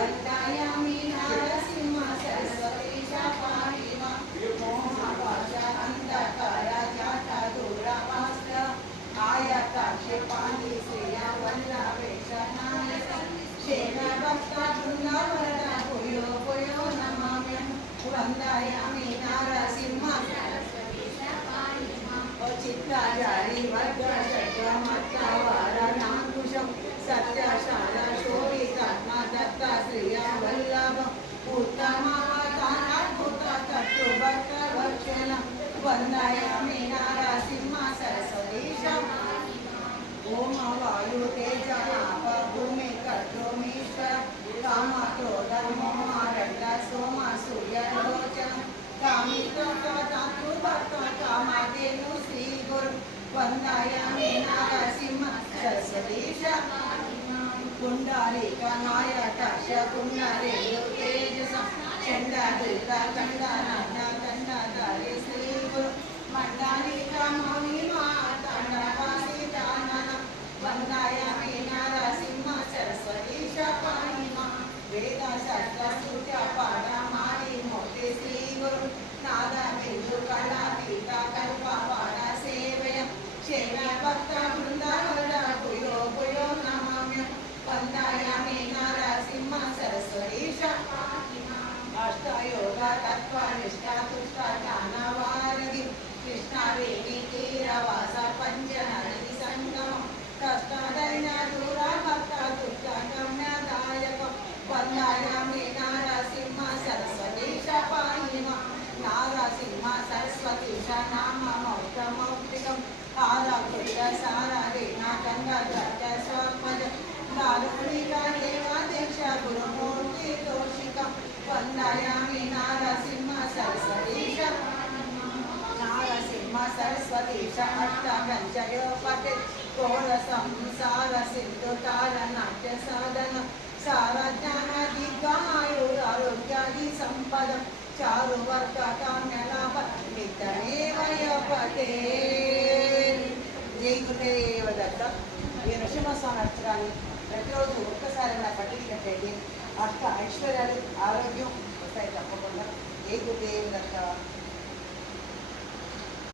वन्दायामि नारसिंह सरस्वतीश पाहि मां मोहपाश अन्धकार जातदूरपाश्च आयताक्षेपाणि श्रिया वल्लभेशनायक क्षेमभक्तवृन्दवरद भूयो भूयो नमाम्यहं वन्दायामि नारसिंह सरस्वतीश पाहि मां चित्तचारी वज्रशङ्खमत्तवारणाङ्कुशं सत्यशाला शोभितात्मा दत्ता श्रिया वल्लभम् उत्तमावतारभूततत्त्वभक्तवत्सलं वन्दायामि नारसिंह सरस्वतीश ओम वायु तेज आप भूमि कर्तोमीश्वर काम क्रोध मोह रक्त सोम सूर्य लोचन कामितोभक्त कामधेनु श्री गुरु वन्दायामि नारसिंह सरस्वतीश पुंडरीक नायक पुण्डरेयु तेजस चंडदृत चंडनाथ चंडधरे श्री गुरु मंडलिक मौलिमा दंडवासितानन वन्दायामि नारसिंह सरस्वतीश पाहि मां वेद शास्त्र स्तुत्य पाठमादि मोटे श्री गुरु नाद बिंदु कलातीत कल्पवाद सेवय क्षेम भक्त वृंदवरद भूयो भूयो नमाम्यहं वन्दायामि नारसिंह सरस्वतीश अष्टयोग तत्त्वनिष्ठ तुष्ट ज्ञानवारिधि कृष्णवेणि तीरवास पञ्चनदी संगमं कष्टदैन्य दूर भक्त दुष्ट गम्यदायकं वन्दायामि नारसिंह सरस्वतीश पाहि मां नारसिंह सरस्वतीश नाम मौक्तिकम् आरकृत सारदेन गङ्गाधर स्वपद दारुणिक देवादेश गुरुमूर्ति तोषिकं वन्दायामि नारसिंह सरस्वतीश नारसिंह सरस्वतीश अष्टगञ्जयोपते घोरसंसार सिन्धुतारनाट्य साधन सारज्ञान दीर्घायुरारोग्यादि सम्पदं चारुवर्ग काम्यलाभ नित्यमेव यपते జై గురుదేవ దత్త. ఈ నరసింహస్వామి అక్షరాన్ని ప్రతిరోజు ఒక్కసారి నా పట్టించినట్టయితే అష్ట ఐశ్వర్యాలు ఆరోగ్యం వస్తాయి తప్పకుండా. జై గురుదేవ దత్త.